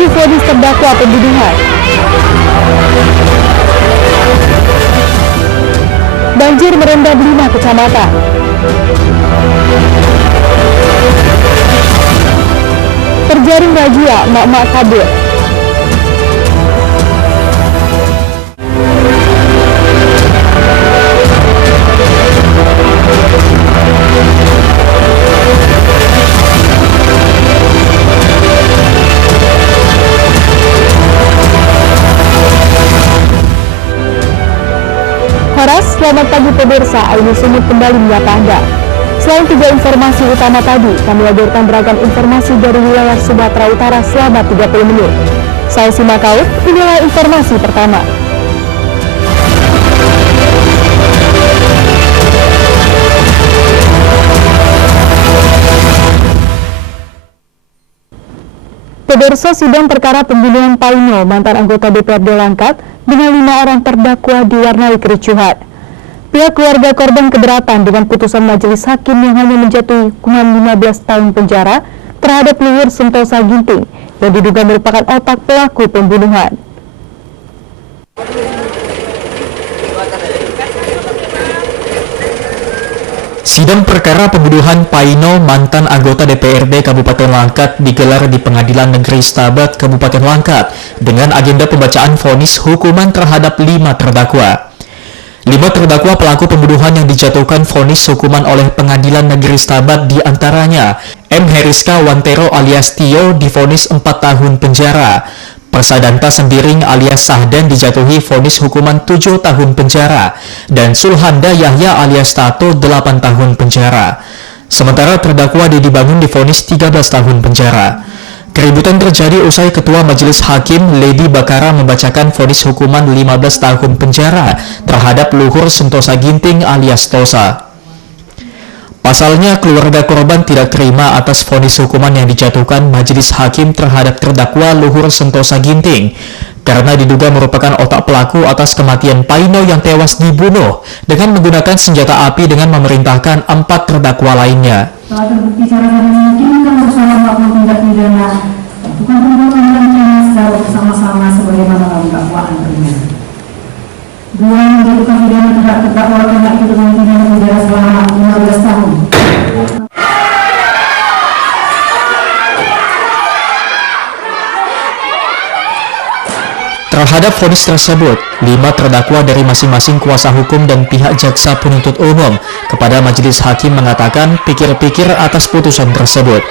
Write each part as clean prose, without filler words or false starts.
mencuci vonis terdakwa pembunuhan. Banjir merendam 5 kecamatan. Terjaring razia emak-emak kabur. Selamat pagi pemirsa, Aini Sumut kembali menyapa Anda. Selain 3 informasi utama tadi, kami hadirkan beragam informasi dari wilayah Sumatera Utara selama 30 menit. Saya Sima Kaut, inilah informasi pertama. Pemirsa, sidang perkara pembunuhan Paino, mantan anggota DPRD Langkat, dengan 5 orang terdakwa diwarnai kericuhan. Pihak keluarga korban keberatan dengan putusan majelis hakim yang hanya menjatuhi hukuman 15 tahun penjara terhadap Luhur Sentosa Ginting yang diduga merupakan otak pelaku pembunuhan. Sidang perkara pembunuhan Paino, mantan anggota DPRD Kabupaten Langkat, digelar di Pengadilan Negeri Stabat, Kabupaten Langkat, dengan agenda pembacaan vonis hukuman terhadap 5 terdakwa. 5 terdakwa pelaku pembunuhan yang dijatuhkan vonis hukuman oleh Pengadilan Negeri Stabat diantaranya M. Heriska Wantero alias Tio divonis 4 tahun penjara, Persadanta Sembiring alias Sahdan dijatuhi vonis hukuman 7 tahun penjara, dan Sulhanda Yahya alias Tato 8 tahun penjara. Sementara terdakwa Dedi Bangun divonis 13 tahun penjara. Keributan terjadi usai Ketua Majelis Hakim Lady Bakara membacakan vonis hukuman 15 tahun penjara terhadap Luhur Sentosa Ginting alias Tosa. Pasalnya, keluarga korban tidak terima atas vonis hukuman yang dijatuhkan Majelis Hakim terhadap terdakwa Luhur Sentosa Ginting karena diduga merupakan otak pelaku atas kematian Paino yang tewas dibunuh dengan menggunakan senjata api dengan memerintahkan 4 terdakwa lainnya. Telah terbukti secara memungkinkan bersama melakukan tindak pidana bukan pembunuhan dan pidana secara bersama-sama sebagaimana dalam dakwaan ringan. 2. Menjatuhkan pidana terhadap terdakwa tindak pidana pidana penjara selama 15 tahun. Terhadap vonis tersebut, 5 terdakwa dari masing-masing kuasa hukum dan pihak jaksa penuntut umum kepada majelis hakim mengatakan pikir-pikir atas putusan tersebut.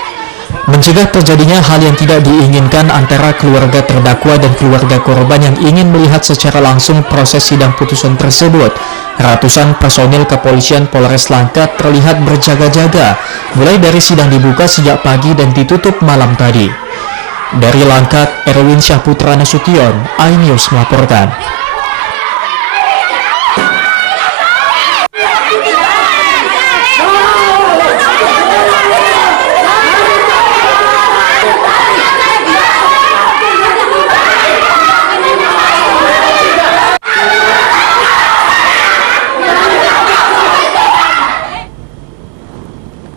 Mencegah terjadinya hal yang tidak diinginkan antara keluarga terdakwa dan keluarga korban yang ingin melihat secara langsung proses sidang putusan tersebut, ratusan personil kepolisian Polres Langkat terlihat berjaga-jaga, mulai dari sidang dibuka sejak pagi dan ditutup malam tadi. Dari Langkat, Erwin Syahputra Nasution, iNews melaporkan.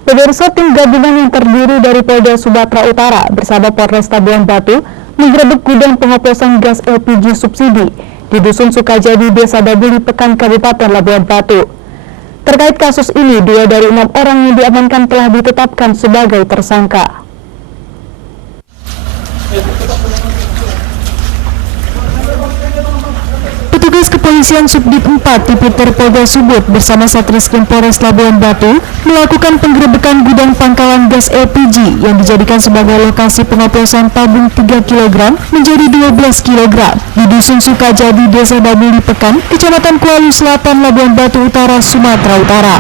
Pemirsa, tim gabungan yang terdiri dari Polda Sumatera Utara bersama Polres Labuan Batu menggerebek gudang pengoplosan gas LPG subsidi di Dusun Sukajadi, Desa Dabuli, Pekan, Kabupaten Labuan Batu. Terkait kasus ini, 2 dari 6 orang yang diamankan telah ditetapkan sebagai tersangka. Petugas Kepolisian Subdit 4 Tipiter Polda Sumut bersama Satreskrim Polres Labuan Batu melakukan penggerebekan gudang pangkalan gas LPG yang dijadikan sebagai lokasi pengoplosan tabung 3 kg menjadi 12 kg di Dusun Sukajadi, Desa Dabuli, Pekan, Kecamatan Kuala Selatan, Labuan Batu Utara, Sumatera Utara.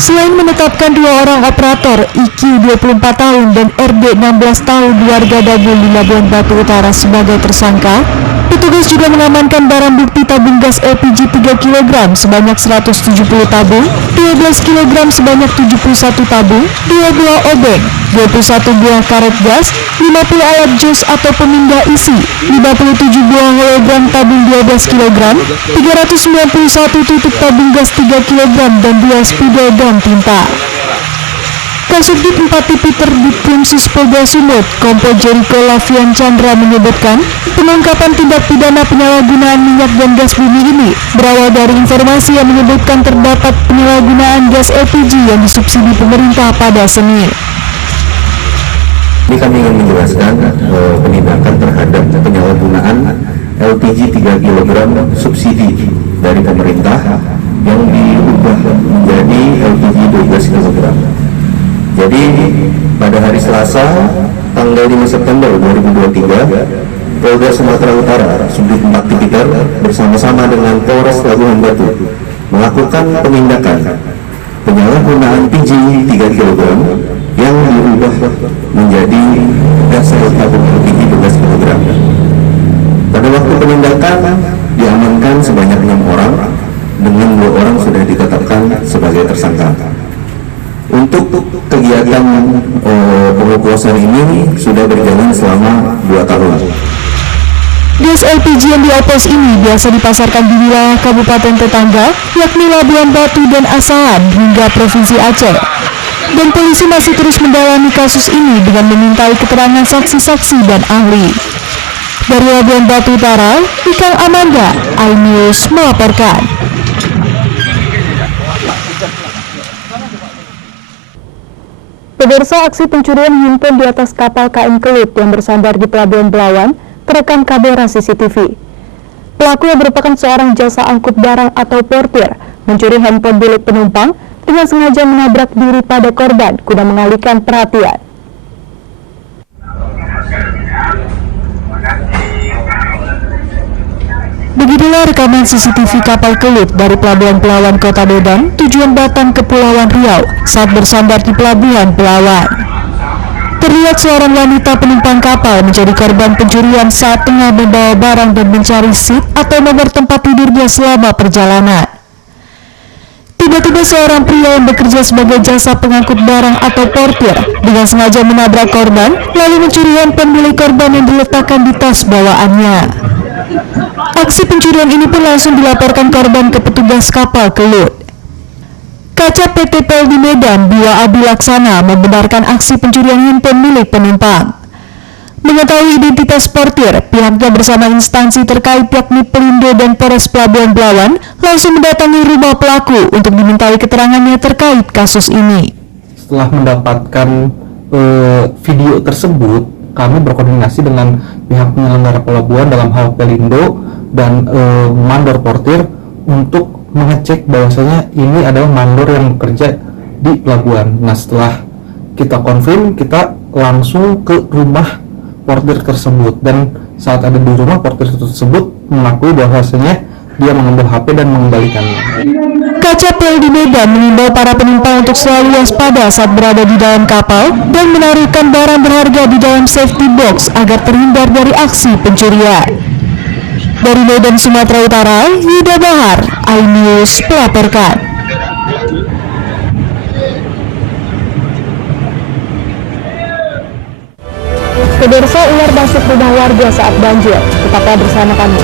Selain menetapkan 2 orang operator, IQ 24 tahun dan RD 16 tahun warga Dabuli, Labuan Batu Utara sebagai tersangka, petugas juga mengamankan barang bukti tabung gas LPG 3 kg sebanyak 170 tabung, 12 kg sebanyak 71 tabung, 2 buah obeng, 21 buah karet gas, 50 alat jus atau pemindah isi, 57 buah hologram tabung 12 kg, 391 tutup tabung gas 3 kg dan 2 spidol dan tinta. Kasubdit 4 Tipiter Ditkrimsus Polda Sumut, Kompol Jericho Lavian Chandra menyebutkan, pengungkapan tindak pidana penyalahgunaan minyak dan gas bumi ini berawal dari informasi yang menyebutkan terdapat penyalahgunaan gas LPG yang disubsidi pemerintah pada Senin. Ini kami ingin menjelaskan penindakan terhadap penyalahgunaan LPG 3 kg subsidi dari pemerintah yang diubah menjadi LPG 12 kg. Jadi pada hari Selasa tanggal 5 September 2023, Polda Sumatera Utara Subdit 4 Tipiter bersama-sama dengan Polres Labuhan Batu melakukan penindakan penyalahgunaan LPG 3 kg yang diubah menjadi gas tabung LPG 12 kg. Pada waktu penindakan diamankan sebanyak 6 orang, dengan 2 orang sudah ditetapkan sebagai tersangka. Untuk kegiatan pengoplosan ini sudah berjalan selama 2 tahun. Gas LPG yang dioplos ini biasa dipasarkan di wilayah kabupaten tetangga, yakni Labuhan Batu dan Asahan hingga Provinsi Aceh. Dan polisi masih terus mendalami kasus ini dengan memintai keterangan saksi-saksi dan ahli. Dari Labuhan Batu Utara, Ikang Amanda, iNews melaporkan. Pemirsa, aksi pencurian handphone di atas kapal KM Kelut yang bersandar di Pelabuhan Belawan terekam kamera CCTV. Pelaku yang merupakan seorang jasa angkut barang atau portir mencuri handphone milik penumpang dengan sengaja menabrak diri pada korban guna mengalihkan perhatian. Beginilah rekaman CCTV kapal Kelut dari Pelabuhan Belawan Kota Medan tujuan Batam Kepulauan Riau saat bersandar di Pelabuhan Belawan. Terlihat seorang wanita penumpang kapal menjadi korban pencurian saat tengah membawa barang dan mencari seat atau nomor tempat tidurnya selama perjalanan. Tiba-tiba seorang pria yang bekerja sebagai jasa pengangkut barang atau portir dengan sengaja menabrak korban lalu mencuri handphone milik korban yang diletakkan di tas bawaannya. Aksi pencurian ini pun langsung dilaporkan korban ke petugas kapal Kelut. Kaca PT PEL di Medan, Bua Abi Laksana, membenarkan aksi pencurian handphone milik penumpang. Mengetahui identitas portir, pihaknya bersama instansi terkait yakni Pelindo dan Polres Pelabuhan Belawan langsung mendatangi rumah pelaku untuk dimintai keterangannya terkait kasus ini. Setelah mendapatkan video tersebut, kami berkoordinasi dengan pihak penyelenggara pelabuhan dalam hal Pelindo dan mandor portir untuk mengecek bahwasanya ini adalah mandor yang bekerja di pelabuhan. Nah, setelah kita konfirm, kita langsung ke rumah portir tersebut, dan saat ada di rumah portir tersebut mengakui bahwasanya dia mengambil HP dan mengembalikannya. Kaca PEL di Medan mengimbau para penumpang untuk selalu waspada saat berada di dalam kapal dan menaruhkan barang berharga di dalam safety box agar terhindar dari aksi pencurian. Dari Medan, Sumatera Utara, Yuda Bahar, iNews melaporkan. Pemirsa, ular masuk rumah warga saat banjir. Tetaplah bersama kami.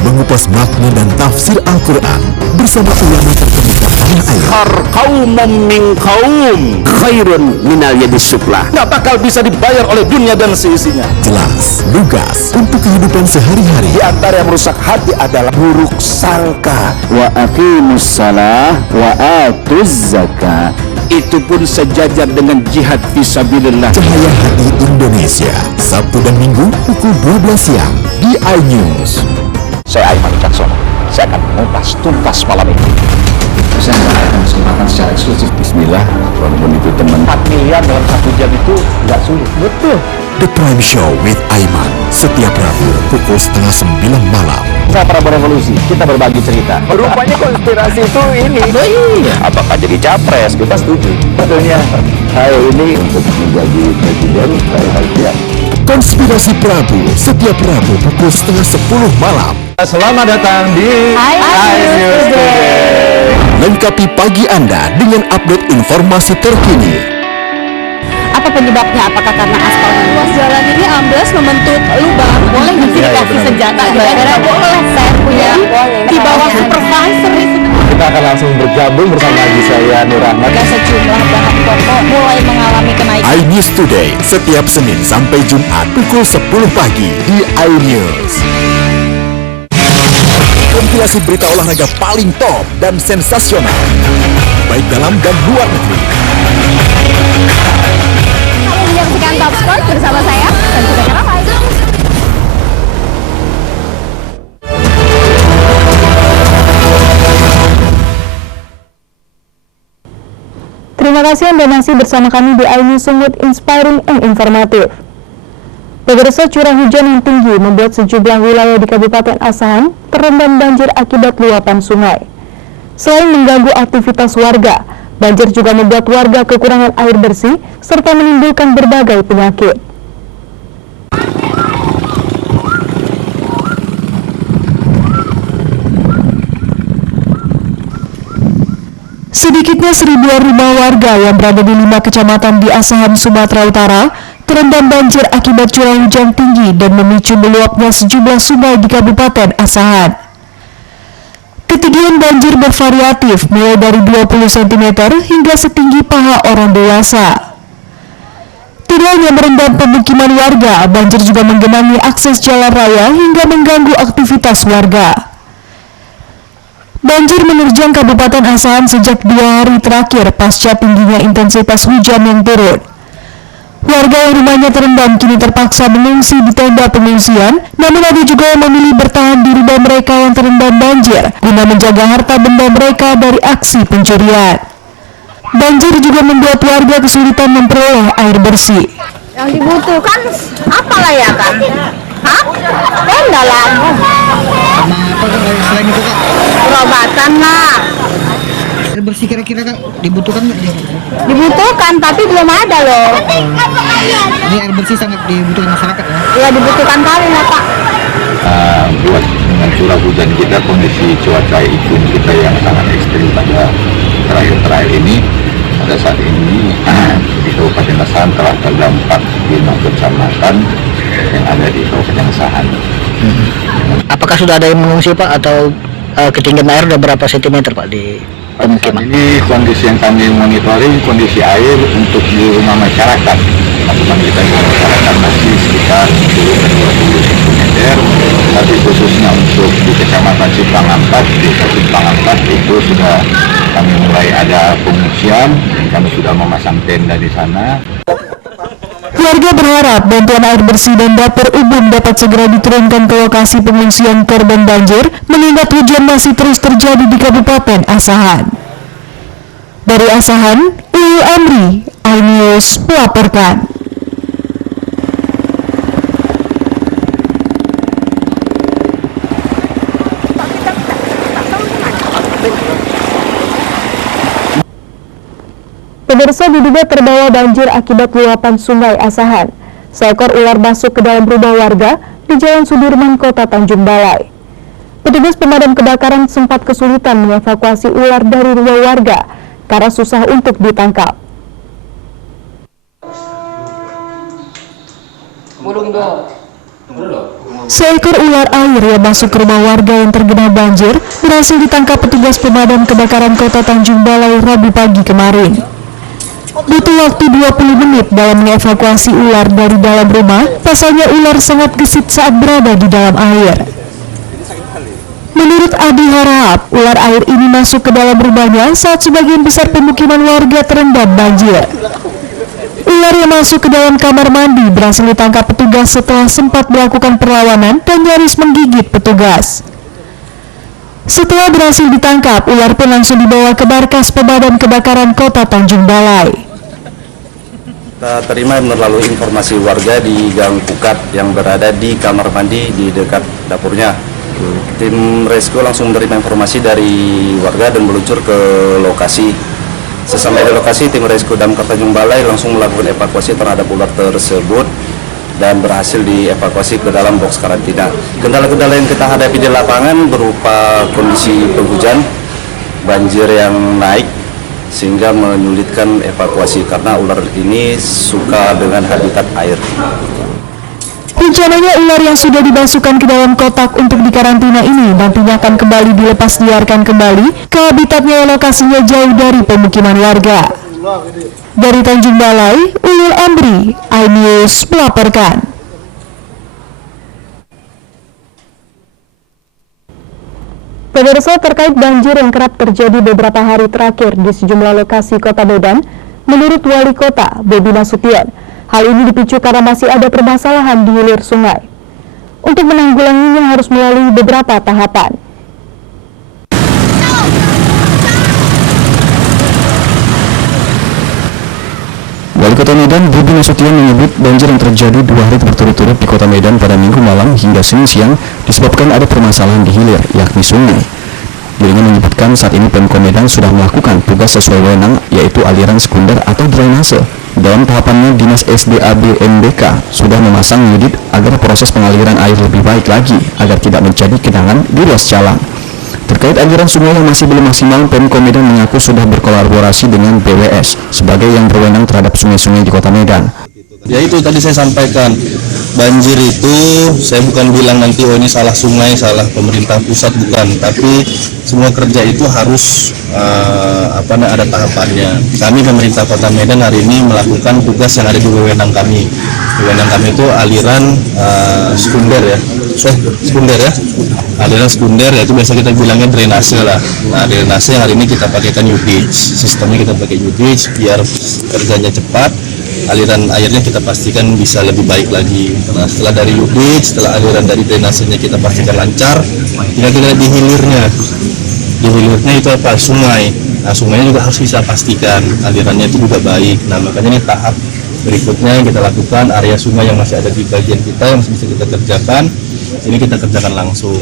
Mengupas makna dan tafsir Al-Quran bersama ulama terkemuka tanah air. Qaumum min qaum khairun minal yadis suflah. Nggak bakal bisa dibayar oleh dunia dan seisinya. Jelas, lugas untuk kehidupan sehari-hari. Di antara yang merusak hati adalah buruk sangka. Wa aqimus salah wa atuz zakah. Itu pun sejajar dengan jihad fisabilillah. Cahaya Hati Indonesia, Sabtu dan Minggu pukul 12 siang di iNews. Saya Aiman Wicaksono. Saya akan mengupas tuntas malam ini. Saya mendapatkan kesempatan secara eksklusif. Bismillah, walaupun itu teman 4 miliar dalam 1 jam itu nggak sulit. Betul. The Prime Show with Aiman, setiap Rabu pukul 8:30 malam. Saya Prabowo Revolusi, kita berbagi cerita. Rupanya konspirasi itu ini. Oh iya. Apakah jadi capres? Kita setuju. Betulnya, saya ini untuk menjadi presiden, saya harus siap. Konspirasi Prabu, setiap Rabu pukul 9:30 malam. Selamat datang di iNews Today. Lengkapi pagi Anda dengan update informasi terkini. Apa penyebabnya? Apakah karena aspalnya? Ruas jalan ini amblas membentuk lubang. Boleh nggak sih dikasih senjata? Kira-kira boleh. Saya punya di bawah supervisor. Kita akan langsung bergabung bersama Haji saya Nur Ahmad. Sejumlah bahan pokok mulai mengalami kenaikan. iNews Today, setiap Senin sampai Jumat pukul 10 pagi di iNews. Kompilasi berita olahraga paling top dan sensasional, baik dalam dan luar negeri. Kamu menyaksikan Top Sport bersama saya dan juga Karamai. Terima kasih Anda masih bersama kami di iNews Sumut Inspiring and Informatif. Pemirsa, curah hujan yang tinggi membuat sejumlah wilayah di Kabupaten Asahan terendam banjir akibat luapan sungai. Selain mengganggu aktivitas warga, banjir juga membuat warga kekurangan air bersih serta menimbulkan berbagai penyakit. Sedikitnya 1000-an rumah warga yang berada di 5 kecamatan di Asahan, Sumatera Utara terendam banjir akibat curah hujan tinggi dan memicu meluapnya sejumlah sungai di Kabupaten Asahan. Ketinggian banjir bervariatif mulai dari 20 cm hingga setinggi paha orang dewasa. Tidak hanya merendam pemukiman warga, banjir juga menggenangi akses jalan raya hingga mengganggu aktivitas warga. Banjir menerjang Kabupaten Asahan sejak 2 hari terakhir pasca tingginya intensitas hujan yang turun. Warga yang rumahnya terendam kini terpaksa mengungsi di tenda pengungsian, namun ada juga yang memilih bertahan di rumah mereka yang terendam banjir guna menjaga harta benda mereka dari aksi pencurian. Banjir juga membuat warga kesulitan memperoleh air bersih. Yang dibutuhkan apa layakan? Hah? Tenda lah. Sama apa selain itu Kak? Perobatan lah. Air bersih kira-kira Kak dibutuhkan nggak? Dibutuhkan tapi belum ada loh. Ini air bersih sangat dibutuhkan masyarakat ya? Ya dibutuhkan kali lah Pak. Buat dengan curah hujan kita, kondisi cuaca iklim kita yang sangat ekstrim pada terakhir ini, pada saat ini di Kabupaten Asahan telah terdampak 5 kecamatan yang ada di Kabupaten Asahan. Apakah sudah ada yang mengungsi Pak atau ketinggian air udah berapa sentimeter Pak di pemukiman? Ini kondisi yang kami monitoring, kondisi air untuk di rumah masyarakat. Teman-teman kita di masyarakat masih sekitar 10 dan 20 cm. Tapi khususnya untuk di Kecamatan Simpang Ampat, Desa Simpang Ampat itu sudah kami mulai ada pengungsian. Kami sudah memasang tenda di sana. Warga berharap bantuan air bersih dan dapur umum dapat segera diturunkan ke lokasi pengungsian korban banjir, mengingat hujan masih terus terjadi di Kabupaten Asahan. Dari Asahan, Ulu Amri, iNews melaporkan. Pemirsa, diduga terbawa banjir akibat luapan sungai Asahan. Seekor ular masuk ke dalam rumah warga di Jalan Sudirman, Kota Tanjung Balai. Petugas pemadam kebakaran sempat kesulitan mengevakuasi ular dari rumah warga karena susah untuk ditangkap. Seekor ular air yang masuk ke rumah warga yang tergenang banjir berhasil ditangkap petugas pemadam kebakaran Kota Tanjung Balai Rabu pagi kemarin. Butuh waktu 20 menit dalam mengevakuasi ular dari dalam rumah, pasalnya ular sangat gesit saat berada di dalam air. Menurut Adi Harahap, ular air ini masuk ke dalam rumahnya saat sebagian besar pemukiman warga terendam banjir. Ular yang masuk ke dalam kamar mandi berhasil ditangkap petugas setelah sempat melakukan perlawanan dan nyaris menggigit petugas. Setelah berhasil ditangkap, ular pun langsung dibawa ke markas pemadam kebakaran Kota Tanjung Balai. Kita terima melalui informasi warga di Gang Pukat yang berada di kamar mandi di dekat dapurnya. Tim rescue langsung menerima informasi dari warga dan meluncur ke lokasi. Sesampai di lokasi, tim rescue Damkar Tanjung Balai langsung melakukan evakuasi terhadap ular tersebut dan berhasil dievakuasi ke dalam box karantina. Kendala-kendala yang kita hadapi di lapangan berupa kondisi penghujan, banjir yang naik, sehingga menyulitkan evakuasi karena ular ini suka dengan habitat air. Rencananya ular yang sudah dimasukkan ke dalam kotak untuk dikarantina ini nantinya akan kembali dilepas liarkan kembali ke habitatnya yang lokasinya jauh dari pemukiman warga. Dari Tanjung Balai, Ulul Amri, iNews melaporkan. Pemirsa, terkait banjir yang kerap terjadi beberapa hari terakhir di sejumlah lokasi Kota Medan, menurut Wali Kota Bobi Nasution, hal ini dipicu karena masih ada permasalahan di hilir sungai. Untuk menanggulanginya harus melalui beberapa tahapan. Wali Kota Medan Bobi Nasution menyebut banjir yang terjadi 2 hari berturut-turut di Kota Medan pada Minggu malam hingga Senin siang disebabkan ada permasalahan di hilir, yakni sungai. Dirinya menyebutkan saat ini Pemko Medan sudah melakukan tugas sesuai wewenang, yaitu aliran sekunder atau drainase. Dalam tahapannya, Dinas SDAB MBK sudah memasang unit agar proses pengaliran air lebih baik lagi agar tidak menjadi genangan di ruas jalan. Terkait aliran sungai yang masih belum maksimal, Pemko Medan mengaku sudah berkolaborasi dengan BWS sebagai yang berwenang terhadap sungai-sungai di Kota Medan. Ya itu tadi saya sampaikan, banjir itu saya bukan bilang nanti oh ini salah sungai, salah pemerintah pusat, bukan, tapi semua kerja itu harus ada tahapannya. Kami pemerintah Kota Medan hari ini melakukan tugas yang ada di wewenang kami. Wewenang kami itu aliran sekunder ya. Aliran sekunder yaitu biasa kita bilangnya drainase lah. Nah, drainase hari ini kita pakaikan UDIG, sistemnya kita pakai UDIG biar kerjanya cepat. Aliran airnya kita pastikan bisa lebih baik lagi. Nah, setelah dari UDIG, setelah aliran dari drainasenya kita pastikan lancar, tinggal kita di hilirnya. Di hilirnya itu apa? Sungai. Nah, sungainya juga harus bisa pastikan alirannya itu juga baik. Nah, makanya ini tahap berikutnya yang kita lakukan, area sungai yang masih ada di bagian kita yang masih bisa kita kerjakan, ini kita kerjakan langsung.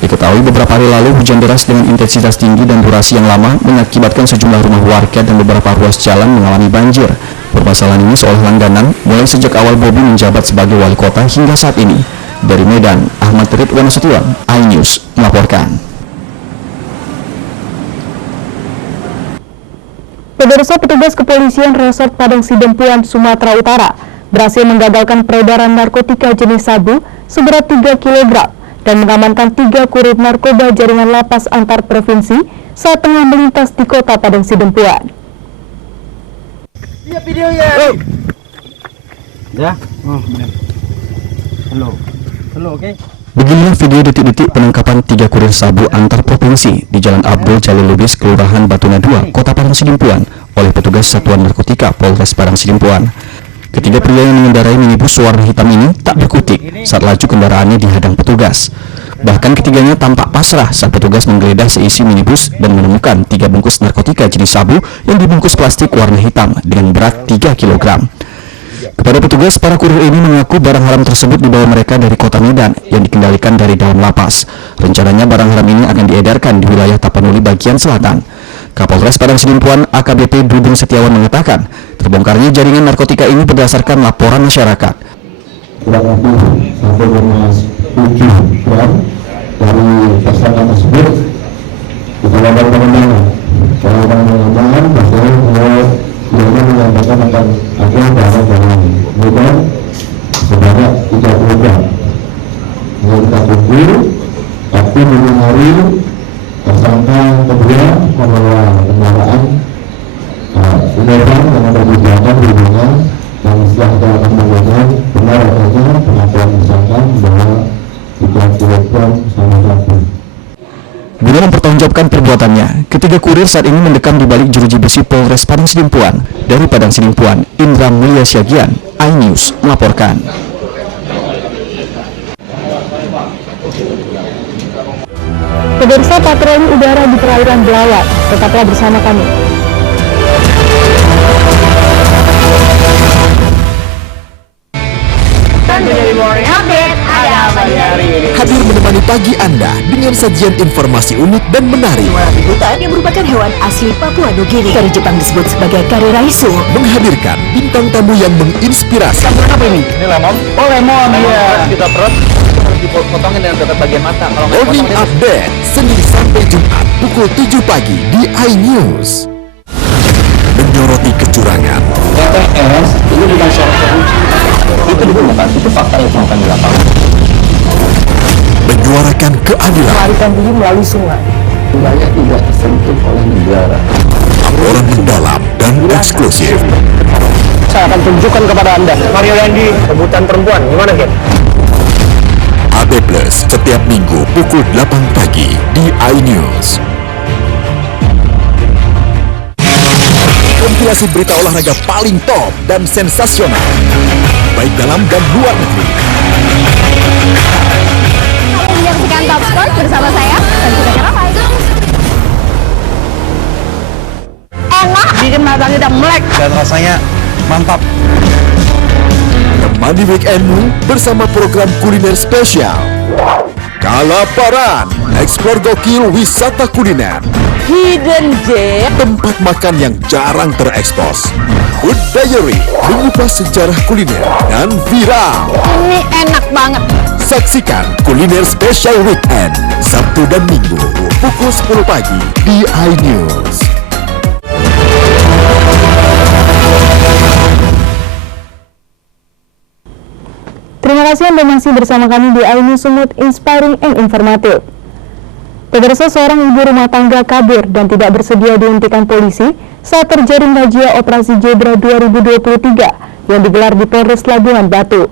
Diketahui beberapa hari lalu hujan deras dengan intensitas tinggi dan durasi yang lama mengakibatkan sejumlah rumah warga dan beberapa ruas jalan mengalami banjir. Permasalahan ini seolah langganan mulai sejak awal Bobi menjabat sebagai wali kota hingga saat ini. Dari Medan, Ahmad Ridwan Nasution, iNews melaporkan. Pemirsa, petugas kepolisian Resort Padang Sidempuan, Sumatera Utara berhasil menggagalkan peredaran narkotika jenis sabu seberat 3 kg dan mengamankan 3 kurir narkoba jaringan lapas antar provinsi saat tengah melintas di Kota Padang Sidempuan. Iya videonya. Ya. Oh, Halo, oke. Beginilah video detik-detik penangkapan 3 kurir sabu antar provinsi di Jalan Abdul Jalil Lubis, Kelurahan Batuna 2, Kota Padang Sidempuan oleh petugas Satuan Narkotika Polres Padang Sidempuan. Ketiga pria yang mengendarai minibus warna hitam ini tak berkutik saat laju kendaraannya dihadang petugas. Bahkan ketiganya tampak pasrah saat petugas menggeledah seisi minibus dan menemukan 3 bungkus narkotika jenis sabu yang dibungkus plastik warna hitam dengan berat 3 kg. Kepada petugas, para kurir ini mengaku barang haram tersebut dibawa mereka dari Kota Medan yang dikendalikan dari dalam lapas. Rencananya barang haram ini akan diedarkan di wilayah Tapanuli bagian selatan. Kapolres Padang Sidempuan AKBP Dudung Setiawan mengatakan, terbongkarnya jaringan narkotika ini berdasarkan laporan masyarakat. Kurang lebih 1,7 gram dari tersangka tersebut kita lakukan pengembangan. Pengembangan bahwa dia menyampaikan akan ada barang-barang kemudian sebanyak 3 gram. Yang kita tunggu, tapi dini hari tersangka kedua membawa kendaraan Sudirman yang ada di belakang rumahnya, dan setelah kita akan menguatkan benar adanya pengakuan tersangka bahwa 3 kg sama sabu. Guna mempertanggungjawabkan perbuatannya, ketiga kurir saat ini mendekam di balik jeruji besi Polres Padang Sidempuan. Dari Padang Sidempuan, Indra Mulia Syagian, iNews melaporkan. Pemirsa, patroli udara di perairan Belawan, tetaplah bersama kami. Hadir menemani pagi Anda dengan sajian informasi unik dan menarik. Hutan yang merupakan hewan asli Papua Nugini dari Jepang disebut sebagai kariraisu. Menghadirkan bintang tamu yang menginspirasi. Apa ini? Ini lemon. Oh, lemon. Iya. Kita perut harus dipotongin dengan bagian mata. Kalau Morning Update Senin sampai Jumat pukul 7 pagi di iNews. Menyoroti kecurangan, TPS ini bukan syarat teruji. Itu digunakan, itu fakta yang ditemukan di lapangan. menyuarakan keadilan, Melarikan diri melalui sungai. Wilayah tidak tersentuh oleh negara. laporan mendalam dan eksklusif. Saya akan tunjukkan kepada Anda. Mario Dandi, rebutan perempuan, gimana Ken? AT Plus setiap minggu pukul 8 pagi di iNews. Kompilasi berita olahraga paling top dan sensasional, baik dalam dan luar negeri. Menyaksikan Top Sport bersama saya dan juga Karamai. Enak, bikin matanya udah melek Dan rasanya mantap. Temani weekendmu bersama program kuliner spesial Kalaparan, eksplor gokil wisata kuliner. Hidden Gem, tempat makan yang jarang terekspos. Food Diary, mengupas sejarah kuliner dan viral. ini enak banget. Saksikan kuliner spesial weekend Sabtu dan Minggu pukul 10 pagi di iNews. Terima kasih Anda masih bersama kami di iNews Sumut Inspiring and Informative. Pemirsa, seorang ibu rumah tangga kabur dan tidak bersedia dihentikan polisi saat terjaring razia Operasi Zebra 2023 yang digelar di Polres Labuhan Batu.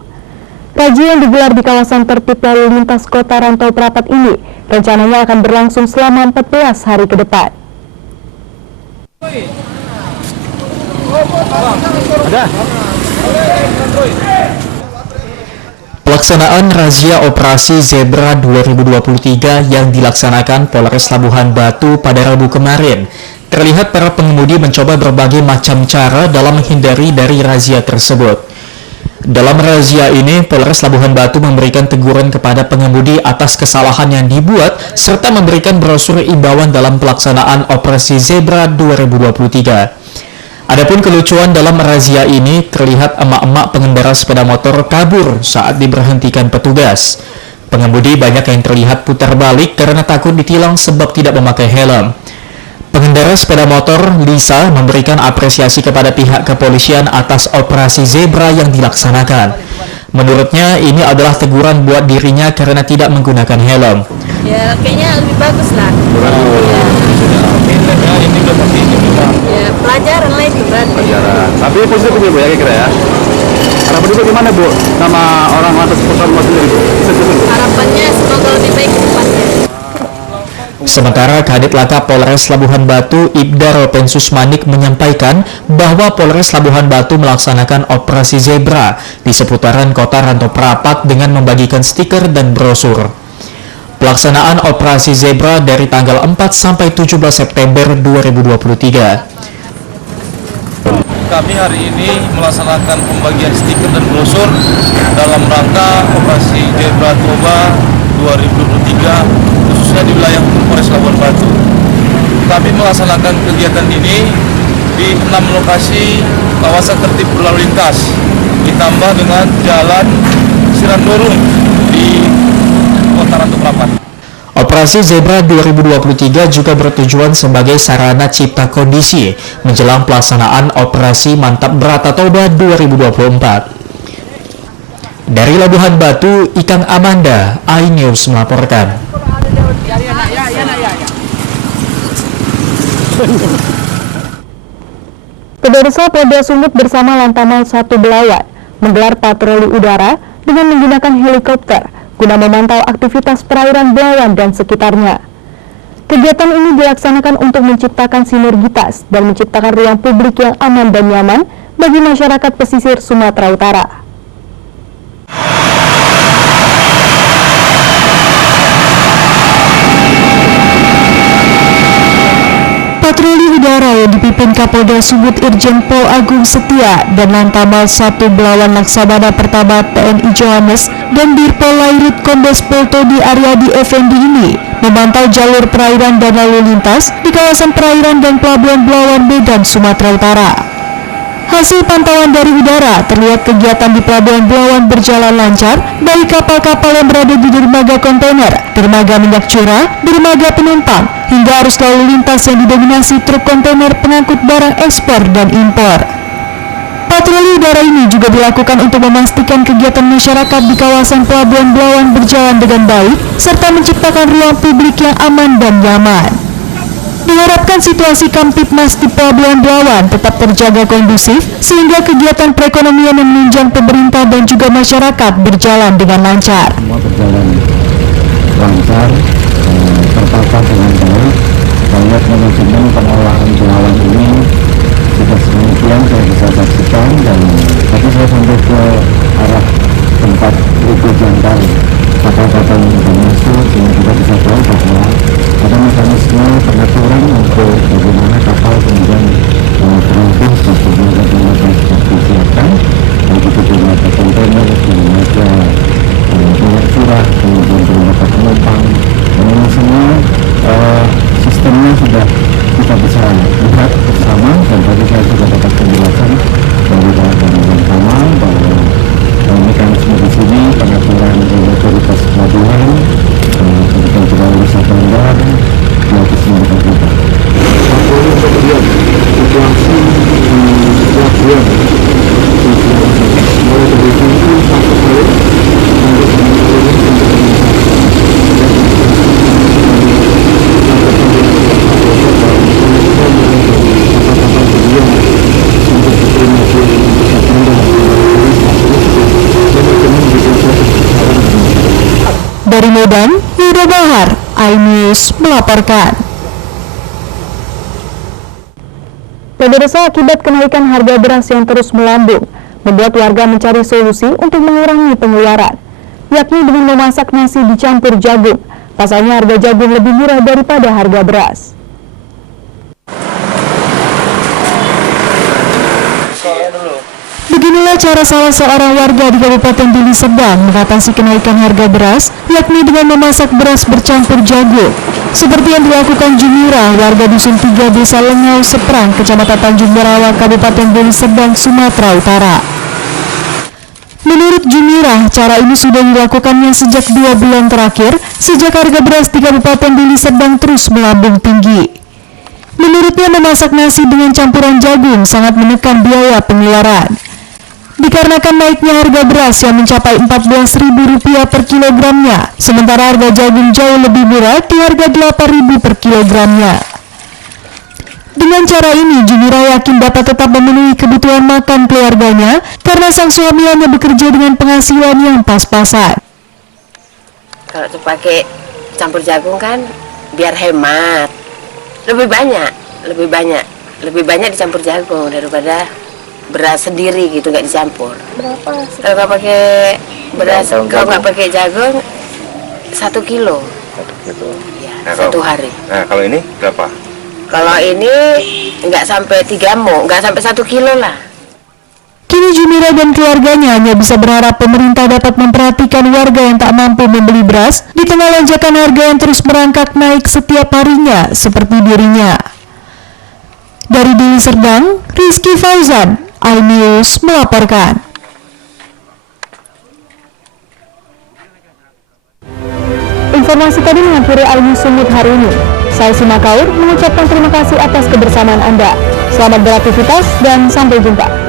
Razia yang digelar di kawasan tertib lalu lintas Kota Rantau Prapat ini rencananya akan berlangsung selama 14 hari ke depan. Pelaksanaan razia Operasi Zebra 2023 yang dilaksanakan Polres Labuhan Batu pada Rabu kemarin, terlihat para pengemudi mencoba berbagai macam cara dalam menghindari dari razia tersebut. Dalam razia ini, Polres Labuhan Batu memberikan teguran kepada pengemudi atas kesalahan yang dibuat serta memberikan brosur imbauan dalam pelaksanaan Operasi Zebra 2023. Adapun kelucuan dalam razia ini, terlihat emak-emak pengendara sepeda motor kabur saat diberhentikan petugas. Pengemudi banyak yang terlihat putar balik karena takut ditilang sebab tidak memakai helm. Pengendara sepeda motor, Lisa, memberikan apresiasi kepada pihak kepolisian atas Operasi Zebra yang dilaksanakan. Menurutnya, ini adalah teguran buat dirinya karena tidak menggunakan helm. Ya, kayaknya lebih bagus lah. Ini udah pasti ini memang Ya, pelajaran lah itu berarti. pelajaran. Tapi positif Bu ya kira-kira ya. Harapan Ibu gimana Bu? Nama orang atas performa sendiri Bu? Bisa jelasin Bu? Harapannya semoga lebih baik ke depannya. Sementara Kadit Laka Polres Labuhan Batu, Ibda Ropensus Manik menyampaikan bahwa Polres Labuhan Batu melaksanakan Operasi Zebra di seputaran Kota Rantau Prapat dengan membagikan stiker dan brosur. Pelaksanaan Operasi Zebra dari tanggal 4 sampai 17 September 2023. Kami hari ini melaksanakan pembagian stiker dan brosur dalam rangka Operasi Zebra Toba 2023 khususnya di wilayah Polres Labuhan Batu. Kami melaksanakan kegiatan ini di 6 lokasi kawasan tertib berlalu lintas ditambah dengan jalan Sirandorung di Kota Rantau Prapat. Operasi Zebra 2023 juga bertujuan sebagai sarana cipta kondisi menjelang pelaksanaan Operasi Mantap Brata Toba 2024. Dari Labuhan Batu, Ikang Amanda, iNews melaporkan. Pemirsa, Polda Sumut bersama Lantamal 1 Belawan menggelar patroli udara dengan menggunakan helikopter guna memantau aktivitas perairan Belawan dan sekitarnya. Kegiatan ini dilaksanakan untuk menciptakan sinergitas dan menciptakan ruang publik yang aman dan nyaman bagi masyarakat pesisir Sumatera Utara. Patroli udara yang dipimpin Kapolda Sumut Irjen Pol Agung Setia dan Lantamal 1 Belawan Laksamana Pertama TNI Johannes dan Dirpol Lairit Kombes Pol Todi Aryadi Effendi ini memantau jalur perairan dan lalu lintas di kawasan perairan dan pelabuhan Belawan Medan, Sumatera Utara. Hasil pantauan dari udara, terlihat kegiatan di Pelabuhan Belawan berjalan lancar, baik kapal-kapal yang berada di dermaga kontainer, dermaga minyak curah, dermaga penumpang, hingga arus lalu lintas yang didominasi truk kontainer pengangkut barang ekspor dan impor. Patroli udara ini juga dilakukan untuk memastikan kegiatan masyarakat di kawasan Pelabuhan Belawan berjalan dengan baik, serta menciptakan ruang publik yang aman dan nyaman. Diharapkan situasi Kamtipmas di Pelabuhan Belawan tetap terjaga kondusif sehingga kegiatan perekonomian yang menunjang pemerintah dan juga masyarakat berjalan dengan lancar. Semua berjalan lancar, tertata dengan baik. Banyak manajemen pengelolaan Belawan ini sudah sedemikian saya bisa saksikan, dan tadi saya sampai ke arah tempat itu jangkar kapal-kapal yang sudah masuk, sehingga kita bisa tahu bahwa ada mekanisme pengaturan untuk bagaimana kapal kemudian berangkat di dermaga sudah disiapkan, baik itu dermaga kontainer, dermaga minyak curah, kemudian dermaga penumpang, dan ini semua sistemnya sudah kita bisa lihat bersama, dan tadi saya sudah dapat penjelasan dari Bapak Kamal bahwa mekanisme di sini pengaturan otoritas pelabuhan, kemudian juga urusan bandar, dilakukan dengan kita. Kemudian situasi pelabuhan mulai dari pintu sampai balik Dari Medan, Yuda Bahar, iNews melaporkan. Pemirsa, akibat kenaikan harga beras yang terus melambung, membuat warga mencari solusi untuk mengurangi pengeluaran, yakni dengan memasak nasi dicampur jagung. Pasalnya harga jagung lebih murah daripada harga beras. Beginilah cara salah seorang warga di Kabupaten Deli Serdang mengatasi kenaikan harga beras, yakni dengan memasak beras bercampur jagung. Seperti yang dilakukan Jumira, warga Dusun 3 Desa Lengau Seprang, Kecamatan Tanjung Berawa, Kabupaten Deli Serdang, Sumatera Utara. Menurut Jumira, cara ini sudah dilakukannya sejak 2 bulan terakhir, sejak harga beras di Kabupaten Deli Serdang terus melambung tinggi. Menurutnya, memasak nasi dengan campuran jagung sangat menekan biaya pengeluaran. Dikarenakan naiknya harga beras yang mencapai Rp14.000 per kilogramnya, sementara harga jagung jauh lebih murah di harga Rp8.000 per kilogramnya. Dengan cara ini, Jumira yakin dapat tetap memenuhi kebutuhan makan keluarganya karena sang suami hanya bekerja dengan penghasilan yang pas-pasan. Kalau pakai campur jagung kan biar hemat, lebih banyak dicampur jagung daripada beras sendiri gitu, nggak dicampur. Berapa? Kalau nggak pakai beras, kalau nggak pakai jagung 1 kilo. 1 kilo. Ya, nah, 1 hari. Nah, kalau ini berapa? Kalau ini nggak sampai 3 mo, nggak sampai 1 kilo lah. Kini Jumira dan keluarganya hanya bisa berharap pemerintah dapat memperhatikan warga yang tak mampu membeli beras di tengah lonjakan harga yang terus merangkak naik setiap harinya seperti dirinya. Dari Deli Serdang, Rizky Fauzan, iNews melaporkan. Informasi tadi mengakhiri iNews Sumut hari ini. Saya Sima Kaur mengucapkan terima kasih atas kebersamaan Anda. Selamat beraktivitas dan sampai jumpa.